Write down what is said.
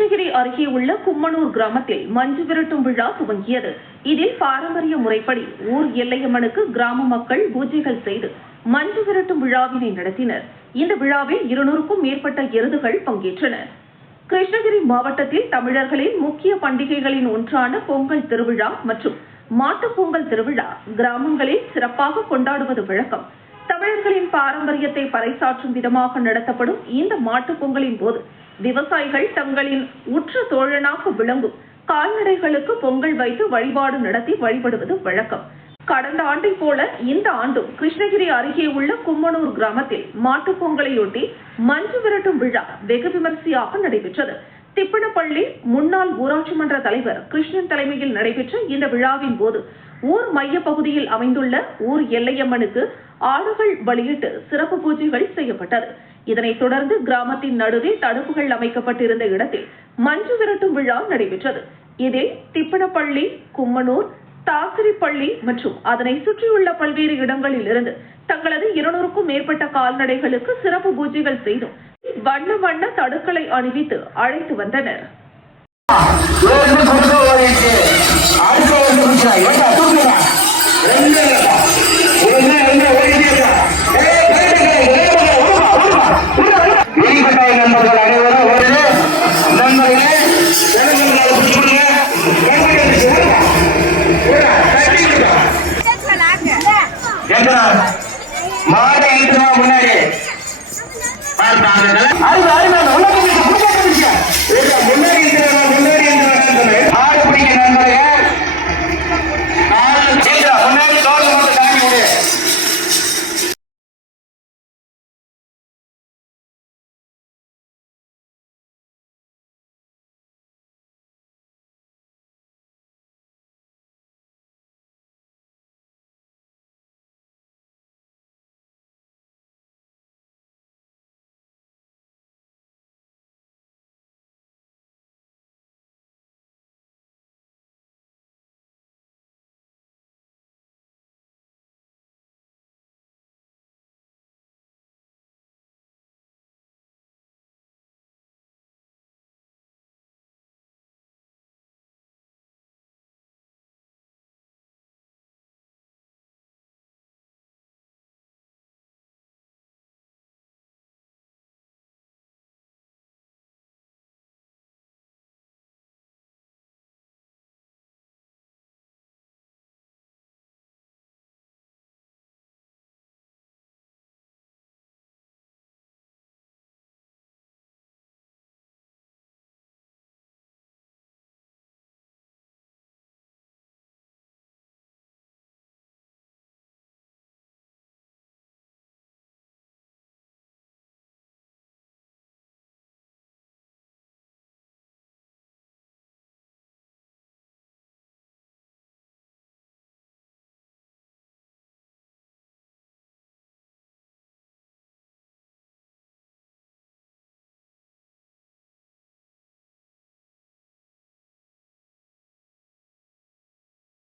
கிருஷ்ணகிரி அருகே உள்ள கும்மனூர் கிராமத்தில் மஞ்சு விரட்டும் விழா துவங்கியது. இதில் பாரம்பரிய முறைப்படி ஊர் எல்லையம்மனுக்கு கிராம மக்கள் பூஜைகள் செய்து மஞ்சு விரட்டும் விழாவினை நடத்தினர். இந்த விழாவில் 200க்கும் மேற்பட்ட எருதுகள் பங்கேற்றன. கிருஷ்ணகிரி மாவட்டத்தில் தமிழர்களின் முக்கிய பண்டிகைகளின் ஒன்றான பொங்கல் திருவிழா மற்றும் மாட்டுப் பொங்கல் திருவிழா கிராமங்களில் சிறப்பாக கொண்டாடுவது வழக்கம். தமிழர்களின் பாரம்பரியத்தை பறைசாற்றும் விதமாக நடத்தப்படும் இந்த மாட்டுப் பொங்கலின் போது விவசாயிகள் தங்களின் உற்ற தோழனாக விளங்கும் கால்நடைகளுக்கு பொங்கல் வைத்து வழிபாடு நடத்தி வழிபடுவது வழக்கம். கடந்த ஆண்டை போல இந்த ஆண்டும் கிருஷ்ணகிரி அருகே உள்ள கும்மனூர் கிராமத்தில் மாட்டுப் பொங்கலையொட்டி மஞ்சு விரட்டும் விழா வெகு விமரிசையாக நடைபெற்றது. திப்பனப்பள்ளி முன்னாள் ஊராட்சி மன்ற தலைவர் கிருஷ்ணன் தலைமையில் நடைபெற்ற இந்த விழாவின் போது ஊர் மைய பகுதியில் அமைந்துள்ள ஊர் எல்லையம்மனுக்கு ஆடுகள் பலியிட்டு சிறப்பு பூஜைகள் செய்யப்பட்டது. இதனைத் தொடர்ந்து கிராமத்தின் நடுவே தடுப்புகள் அமைக்கப்பட்டிருந்த இடத்தில் மஞ்சு விரட்டும் விழா நடைபெற்றது. இதில் திப்பனப்பள்ளி, கும்மனூர், தாசிரிப்பள்ளி மற்றும் அதனை சுற்றியுள்ள பல்வேறு இடங்களில் இருந்து தங்களது 200க்கும் மேற்பட்ட கால்நடைகளுக்கு சிறப்பு பூஜைகள் செய்தும் வண்ண வண்ண தடுக்களை அணிவித்து அழைத்து வந்தனர். நண்பர்கள் அனைவரும்